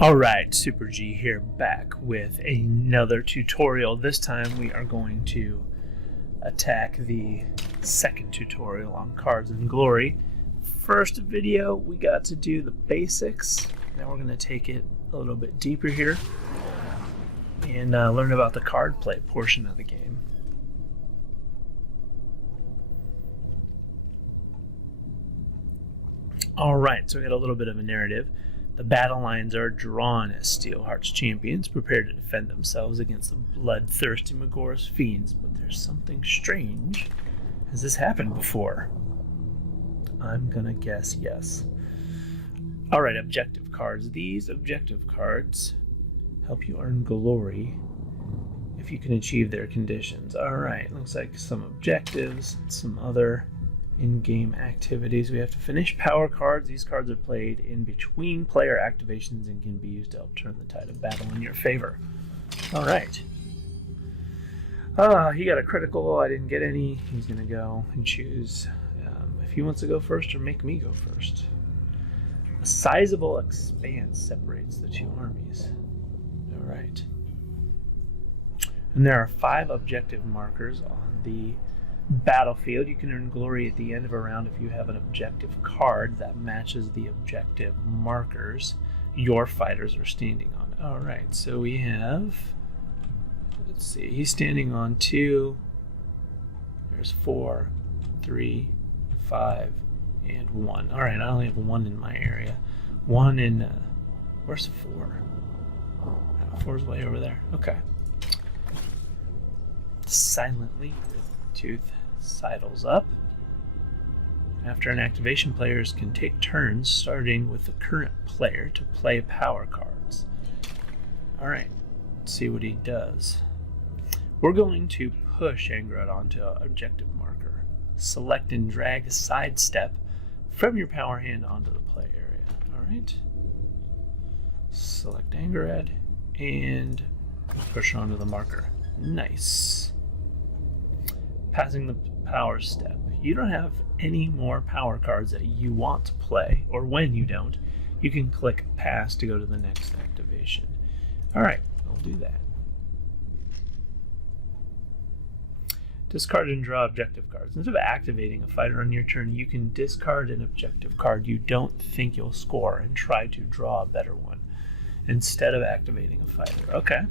Alright, Super G here, back with another tutorial. This time we are going to attack the second tutorial on Cards and Glory. First video, we got to do the basics. Now we're going to take it a little bit deeper here and learn about the card play portion of the game. Alright, so we got a little bit of a narrative. The battle lines are drawn as Steelheart's champions prepare to defend themselves against the bloodthirsty Magor's fiends, but there's something strange. Has this happened before? I'm gonna guess yes. Alright, objective cards. These objective cards help you earn glory if you can achieve their conditions. Alright, looks like some objectives, some other in-game activities we have to finish. Power cards. These cards are played in between player activations and can be used to help turn the tide of battle in your favor. Alright. He got a critical. I didn't get any. He's going to go and choose if he wants to go first or make me go first. A sizable expanse separates the two armies. Alright. And there are 5 objective markers on the battlefield. You can earn glory at the end of a round if you have an objective card that matches the objective markers your fighters are standing on. Alright, so we have, let's see, he's standing on 2, there's 4, 3, 5, and 1. Alright, I only have 1 in my area. 1 in, where's 4? 4's way over there. Okay. Silently, Tooth sidles up. After an activation, players can take turns, starting with the current player to play power cards. Alright, let's see what he does. We're going to push Angrod onto objective marker. Select and drag sidestep from your power hand onto the play area. Alright. Select Angrod and push onto the marker. Nice. Passing the power step. You don't have any more power cards that you want to play, or when you don't, you can click pass to go to the next activation. Alright, I'll do that. Discard and draw objective cards. Instead of activating a fighter on your turn, you can discard an objective card you don't think you'll score and try to draw a better one instead of activating a fighter. Okay.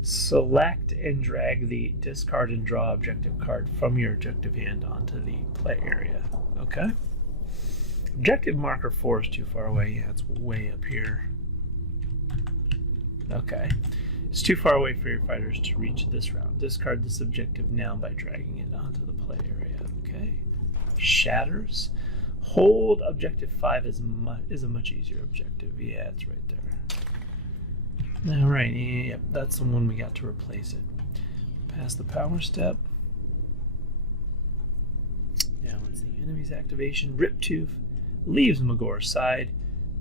Select and drag the discard and draw objective card from your objective hand onto the play area. Okay. Objective marker 4 is too far away. Yeah, it's way up here. Okay. It's too far away for your fighters to reach this round. Discard this objective now by dragging it onto the play area. Okay. Shatters. Hold objective 5 is a much easier objective. Yeah, it's right there. Alright, yep, that's the one we got to replace it. Pass the power step. Now let's see, enemy's activation. Riptooth leaves Magor's side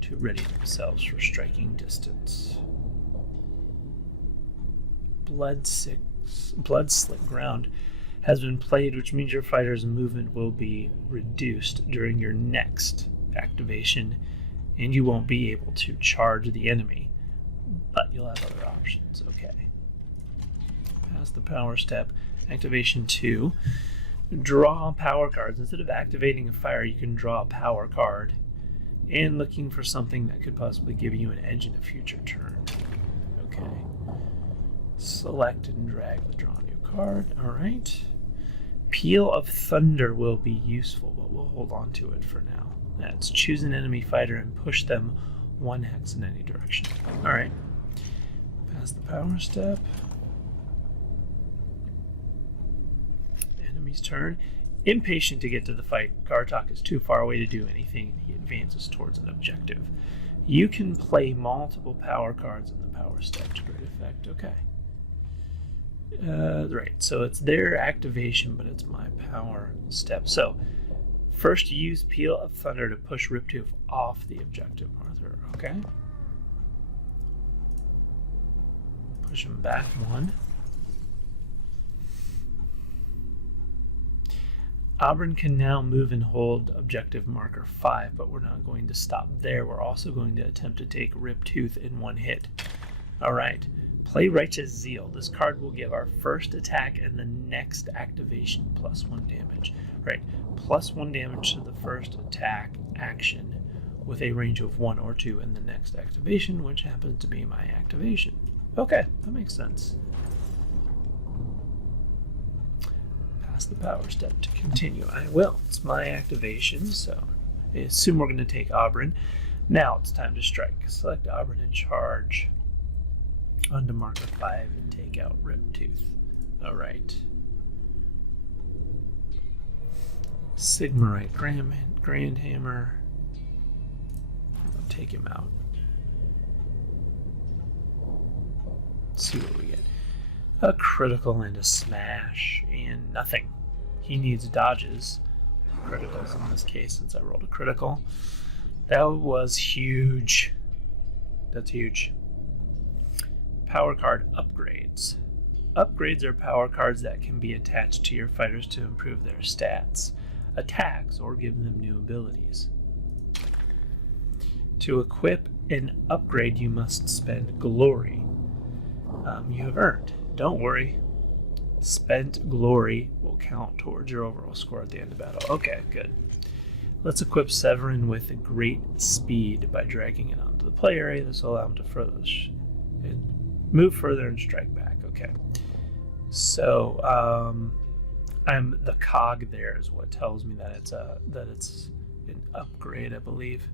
to ready themselves for striking distance. Blood-slick ground has been played, which means your fighter's movement will be reduced during your next activation, and you won't be able to charge the enemy. But you'll have other options. Okay. Pass the power step. Activation 2. Draw power cards. Instead of activating a fire, you can draw a power card and looking for something that could possibly give you an edge in a future turn. Okay. Select and drag the draw new card. Alright. Peal of Thunder will be useful, but we'll hold on to it for now. That's choose an enemy fighter and push them 1 hex in any direction. Alright. Pass the power step. Enemy's turn. Impatient to get to the fight, Gartok is too far away to do anything, and he advances towards an objective. You can play multiple power cards in the power step to great effect. Okay. Right, so it's their activation, but it's my power step. So, first use Peal of Thunder to push Riptooth off the objective marker. Okay. Push him back 1. Auburn can now move and hold objective marker 5, but we're not going to stop there. We're also going to attempt to take Rip Tooth in one hit. Alright, play Righteous Zeal. This card will give our first attack and the next activation +1 damage. Right, +1 damage to the first attack action with a range of 1 or 2 in the next activation, which happens to be my activation. Okay, that makes sense. Pass the power step to continue. I will. It's my activation, so I assume we're going to take Auburn. Now it's time to strike. Select Auburn in charge onto marker 5 and take out Rip Tooth. Alright. Sigmarite Grandhammer. I'll take him out. Let's see what we get. A critical and a smash, and nothing. He needs dodges. Criticals in this case, since I rolled a critical. That was huge. That's huge. Power card upgrades. Upgrades are power cards that can be attached to your fighters to improve their stats, attacks, or give them new abilities. To equip an upgrade, you must spend glory. You have earned. Don't worry. Spent glory will count towards your overall score at the end of battle. Okay, good. Let's equip Severin with great speed by dragging it onto the play area. This will allow him to move further and strike back. Okay. So I'm the cog there is what tells me that it's an upgrade, I believe.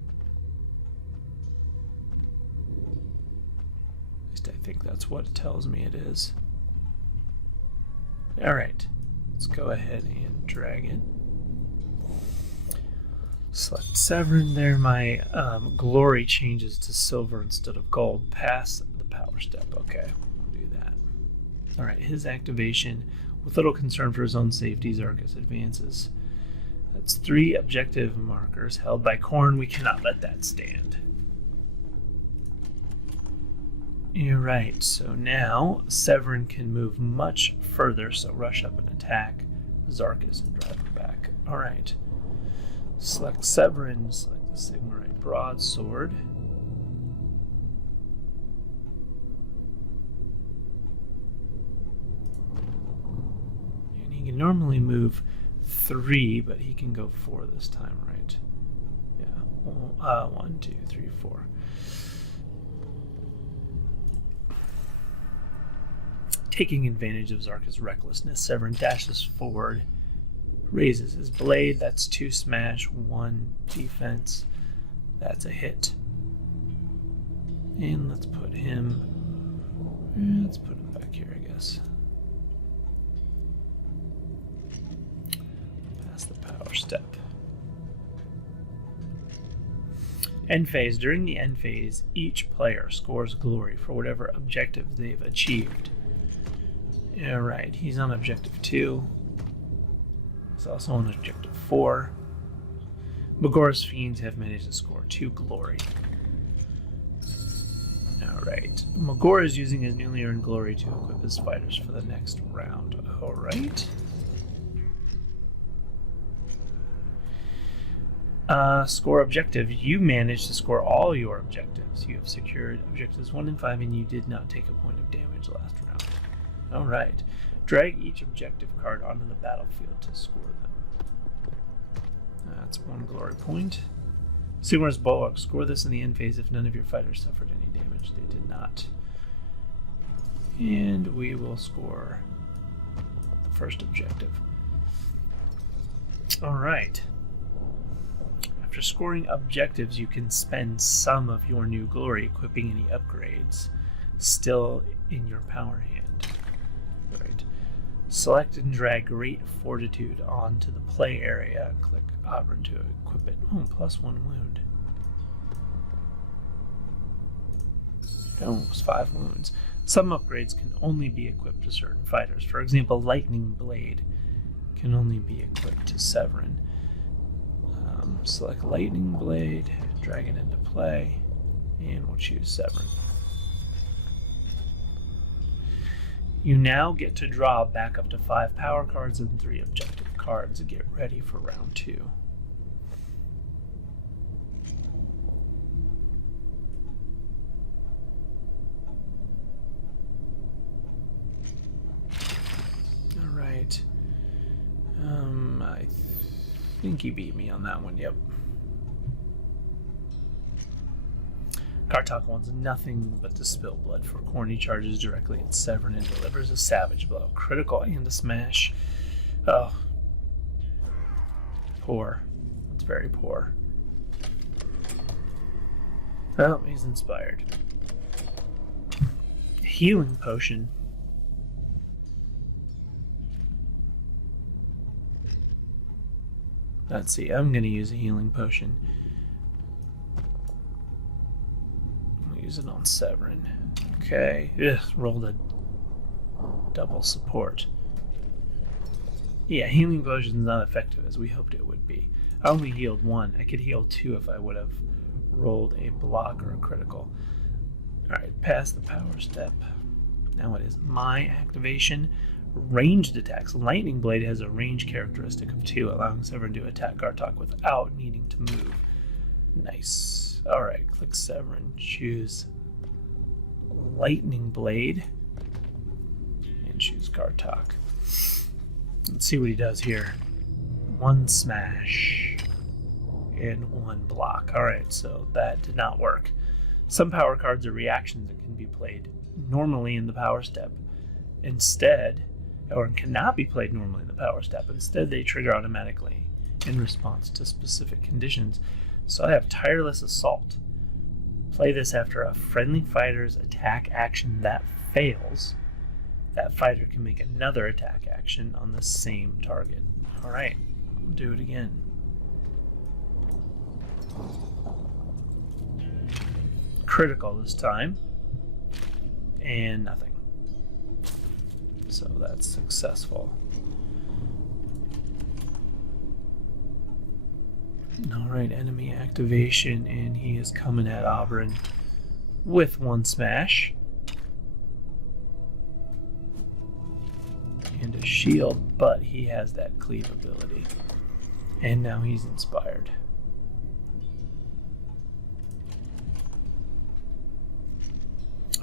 At least I think that's what it tells me it is. Alright, let's go ahead and drag it. Select Severin there. My glory changes to silver instead of gold. Pass the power step. Okay, we'll do that. Alright, his activation. With little concern for his own safety, Zarkus advances. That's 3 objective markers held by Khorne. We cannot let that stand. You're right, so now Severin can move much further, so rush up and attack Zarkus and drive him back. Alright. Select Severin, select the Sigmarite Broadsword. And he can normally move 3, but he can go 4 this time, right? Yeah. 1, 2, 3, 4. Taking advantage of Zarkus' recklessness, Severin dashes forward, raises his blade. That's 2 smash, 1 defense. That's a hit. And let's put him back here, I guess. Pass the power step. End phase. During the end phase, each player scores glory for whatever objective they've achieved. Yeah, right. He's on objective 2. He's also on objective 4. Magora's Fiends have managed to score 2 glory. Alright. Magora is using his newly earned glory to equip his fighters for the next round. Alright. Score objective. You managed to score all your objectives. You have secured objectives 1 and 5, and you did not take a point of damage last round. Alright. Drag each objective card onto the battlefield to score them. That's 1 glory point. Sigmar's Bulwark. Score this in the end phase if none of your fighters suffered any damage. They did not. And we will score the first objective. Alright. After scoring objectives, you can spend some of your new glory equipping any upgrades still in your power hand. Right. Select and drag Great Fortitude onto the play area and click Auburn to equip it. Oh, +1 wound. Oh, it was 5 wounds. Some upgrades can only be equipped to certain fighters. For example, Lightning Blade can only be equipped to Severin. Select Lightning Blade, drag it into play, and we'll choose Severin. You now get to draw back up to 5 power cards and 3 objective cards and get ready for round 2. All right. I think he beat me on that one. Yep. Gartok wants nothing but to spill blood for corn. He charges directly at Severin and delivers a savage blow. Critical and a smash. Oh. Poor. It's very poor. Oh, he's inspired. Healing potion. Let's see, I'm going to use a healing potion. I'll use it on Severin. Okay, rolled a double support. Yeah, healing potion is not effective as we hoped it would be. I only healed 1. I could heal 2 if I would have rolled a block or a critical. Alright, past the power step. Now it is my activation. Ranged attacks. Lightning Blade has a range characteristic of 2, allowing Severin to attack Gartok without needing to move. Nice. Alright, click Severin. Choose Lightning Blade. And choose Gartok. Let's see what he does here. 1 smash. And 1 block. Alright, so that did not work. Some power cards are reactions that can be played normally in the power step. Instead, or cannot be played normally in the power step. Instead, they trigger automatically in response to specific conditions. So I have Tireless Assault. Play this after a friendly fighter's attack action that fails. That fighter can make another attack action on the same target. Alright, we'll do it again. Critical this time. And nothing. So that's successful. Alright, enemy activation, and he is coming at Oberyn with 1 smash. And a shield, but he has that cleave ability. And now he's inspired.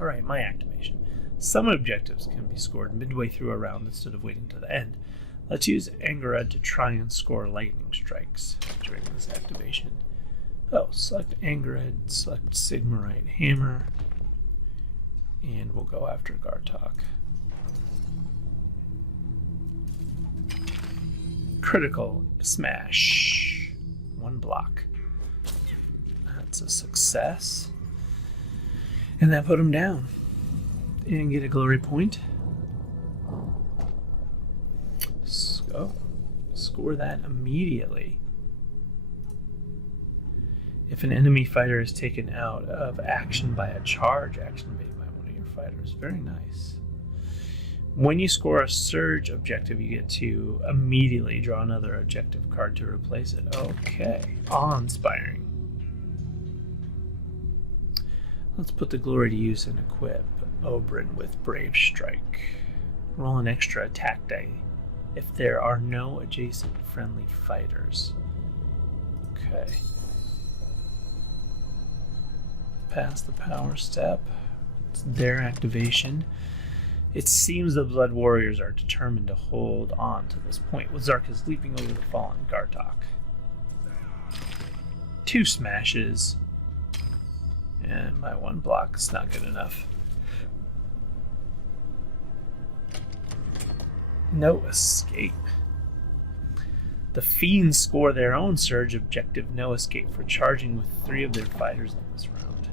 Alright, my activation. Some objectives can be scored midway through a round instead of waiting to the end. Let's use Angerad to try and score lightning strikes during this activation. Oh, select Angerad, select Sigmarite Hammer, and we'll go after Gartok. Critical smash. 1 block. That's a success. And that put him down. And get a glory point. So, score that immediately. If an enemy fighter is taken out of action by a charge action made by one of your fighters. Very nice. When you score a surge objective, you get to immediately draw another objective card to replace it. Okay, awe-inspiring. Let's put the glory to use and equip Oberyn with Brave Strike. Roll an extra attack die if there are no adjacent friendly fighters. Okay. Pass the power step. It's their activation. It seems the Blood Warriors are determined to hold on to this point, with Zarkus leaping over the fallen Gartok. 2 smashes. And my 1 block is not good enough. No escape. The Fiends score their own surge objective, no escape, for charging with 3 of their fighters in this round.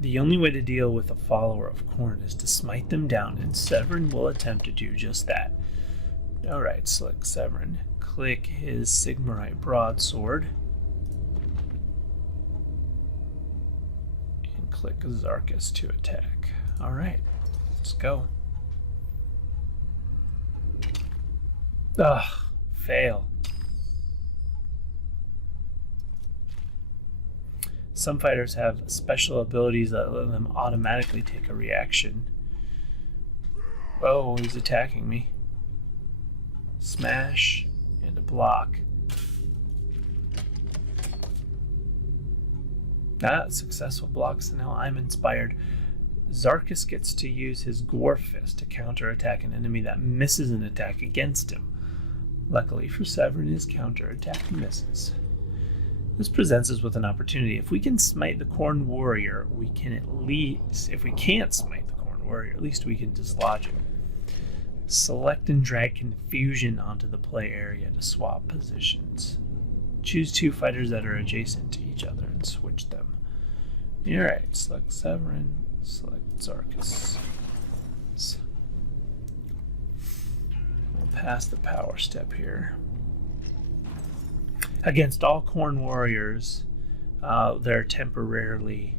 The only way to deal with a follower of Khorne is to smite them down, and Severin will attempt to do just that. Alright, select Severin. Click his Sigmarite Broadsword. And click Zarkus to attack. Alright, let's go. Ugh, fail. Some fighters have special abilities that let them automatically take a reaction. Oh, he's attacking me. Smash and a block. Successful block, so now I'm inspired. Zarkus gets to use his Gore Fist to counterattack an enemy that misses an attack against him. Luckily for Severin, his counterattack misses. This presents us with an opportunity. If we can smite the Khorne Warrior, we can at least, if we can't smite the Khorne Warrior, at least we can dislodge him. Select and drag Confusion onto the play area to swap positions. Choose two fighters that are adjacent to each other and switch them. Alright, select Severin, select Zarkus. We'll pass the power step here. Against all Khorne Warriors, they're temporarily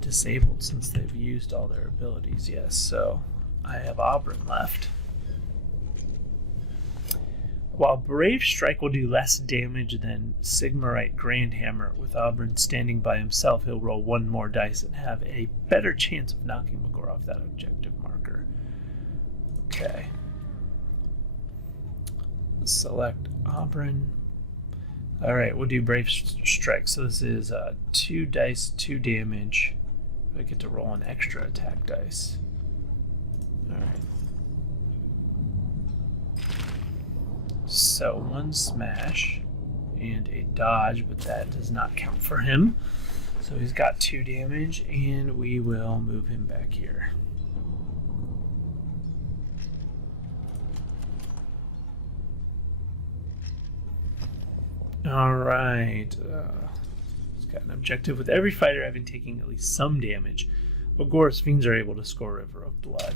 disabled since they've used all their abilities. Yes, so I have Oberyn left. While Brave Strike will do less damage than Sigmarite Grandhammer, with Oberyn standing by himself, he'll roll one more dice and have a better chance of knocking Magor off that objective marker. Okay. Select Oberyn. Alright, we'll do Brave Strike. So this is 2 dice, 2 damage. I get to roll an extra attack dice. Alright. So 1 smash and a dodge, but that does not count for him. So he's got 2 damage, and we will move him back here. Alright, he's got an objective with every fighter having taken at least some damage, but Magor's fiends are able to score River of Blood.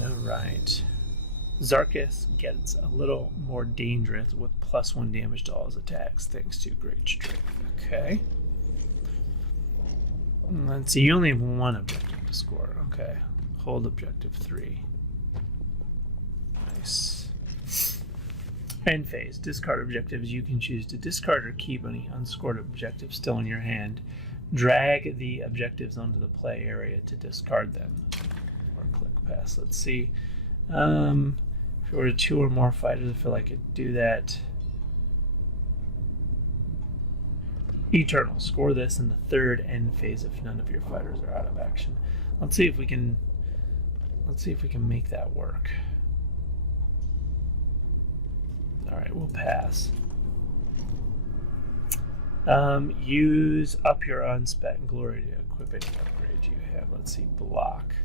Alright, Zarkus gets a little more dangerous with +1 damage to all his attacks thanks to Great Strength. Okay. Let's see, you only have 1 objective to score. Okay, hold objective 3. Nice. End phase. Discard objectives. You can choose to discard or keep any unscored objectives still in your hand. Drag the objectives onto the play area to discard them. Or click pass. Let's see. If you were 2 or more fighters, I feel like I could do that. Eternal. Score this in the 3rd end phase if none of your fighters are out of action. Let's see if we can make that work. Alright, we'll pass. Use up your unspent glory to equip any upgrade you have. Let's see, block.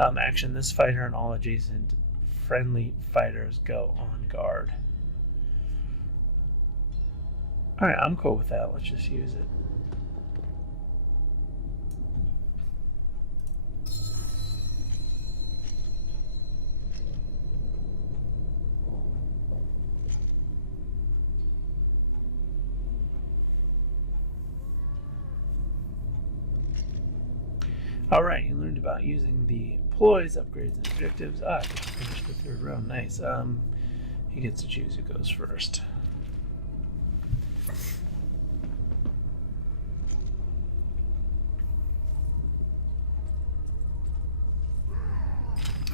Action, this fighter and all adjacent friendly fighters go on guard. Alright, I'm cool with that. Let's just use it. Alright, you learned about using the ploys, upgrades, and objectives. I get to finish the 3rd round. Nice. He gets to choose who goes first.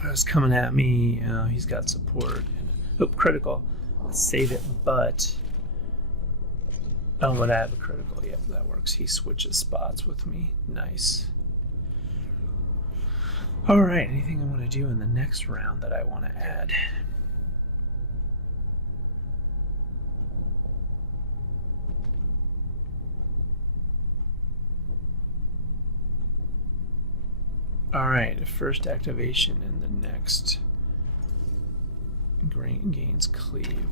He's coming at me. He's got support. Critical. Let's save it, but... Oh, would I have a critical? Yep, that works. He switches spots with me. Nice. Alright, anything I want to do in the next round that I want to add? Alright, first activation in the next gains cleave.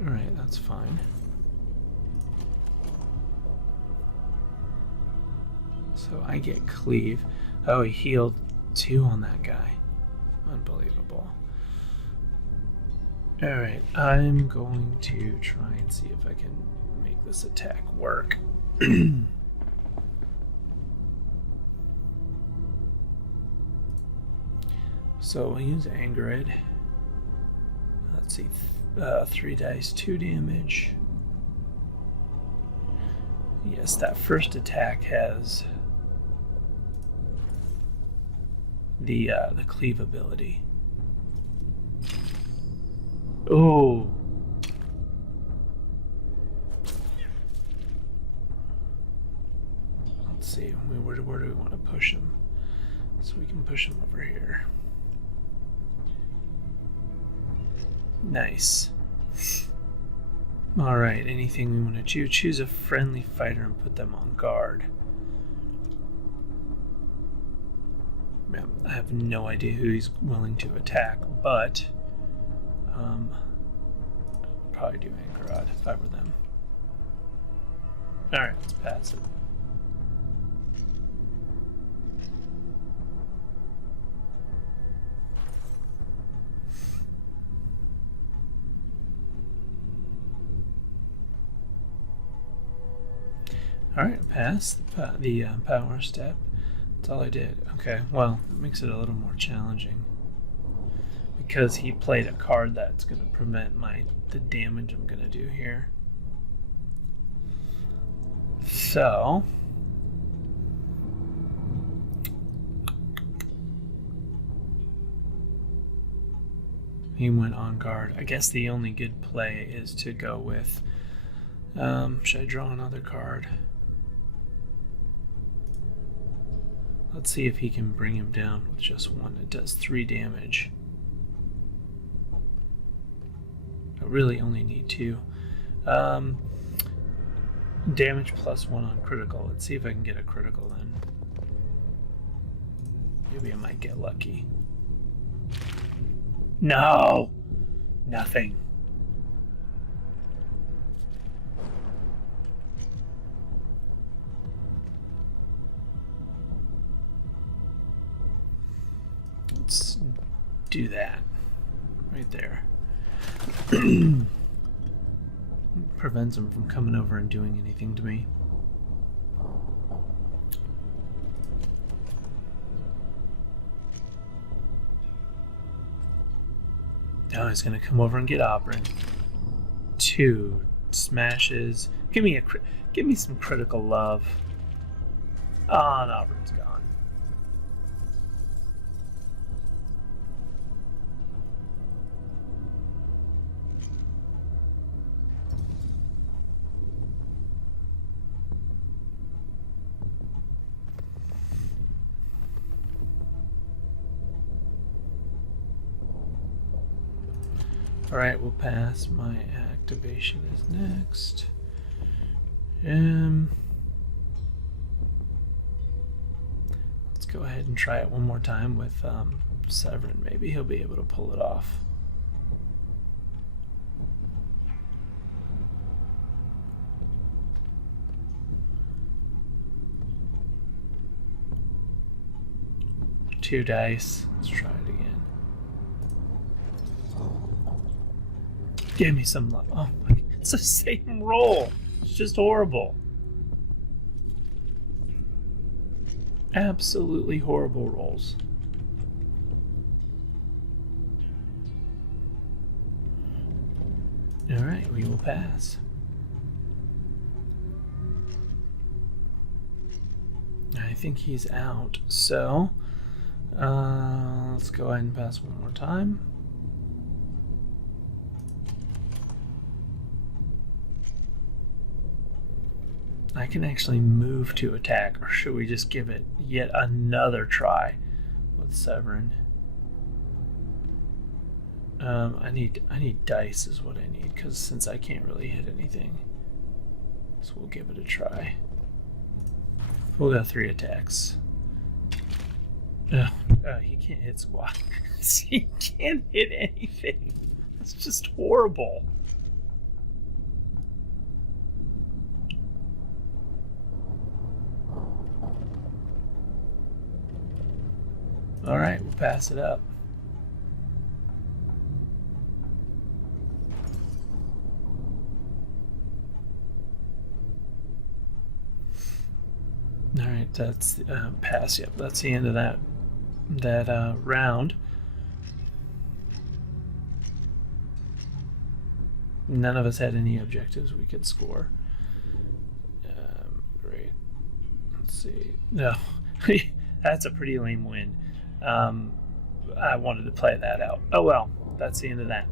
Alright, that's fine. So I get cleave. Oh, he healed 2 on that guy. Unbelievable. Alright, I'm going to try and see if I can make this attack work. So we'll use Angered. Let's see, 3 dice, 2 damage. Yes, that first attack has the cleave ability. Oh. Let's see, where do we want to push him? So we can push him over here. Nice. Alright, anything we want to choose? Choose a friendly fighter and put them on guard. Man, I have no idea who he's willing to attack, but I'd probably do Ankarad if I were them. Alright, let's pass it. Alright, pass the power step. That's all I did. Okay, well, it makes it a little more challenging. Because he played a card that's going to prevent the damage I'm going to do here. So... he went on guard. I guess the only good play is to go with... should I draw another card? Let's see if he can bring him down with just one. It does 3 damage. I really only need 2. Damage plus 1 on critical. Let's see if I can get a critical then. Maybe I might get lucky. No! Nothing. Let's do that right there. Prevents him from coming over and doing anything to me. Now he's gonna come over and get Oberyn. 2 smashes. Give me some critical love. Oh, and Oberyn's gone. Alright, we'll pass. My activation is next. Let's go ahead and try it one more time with Severin. Maybe he'll be able to pull it off. Two dice. Let's try it again. Give me some love. Oh my, it's the same roll. It's just horrible. Absolutely horrible rolls. Alright, we will pass. I think he's out, so let's go ahead and pass one more time. I can actually move to attack, or should we just give it yet another try with Severin? I need dice is what I need, because since I can't really hit anything. So we'll give it a try. We'll go 3 attacks. He can't hit squat. He can't hit anything. It's just horrible. Alright, we'll pass it up. Alright, that's pass. Yep, that's the end of that round. None of us had any objectives we could score. see. No, that's a pretty lame win. I wanted to play that out. Oh well, that's the end of that.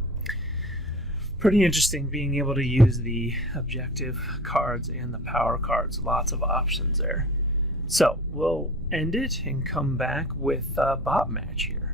Pretty interesting being able to use the objective cards and the power cards. Lots of options there. So we'll end it and come back with a bot match here.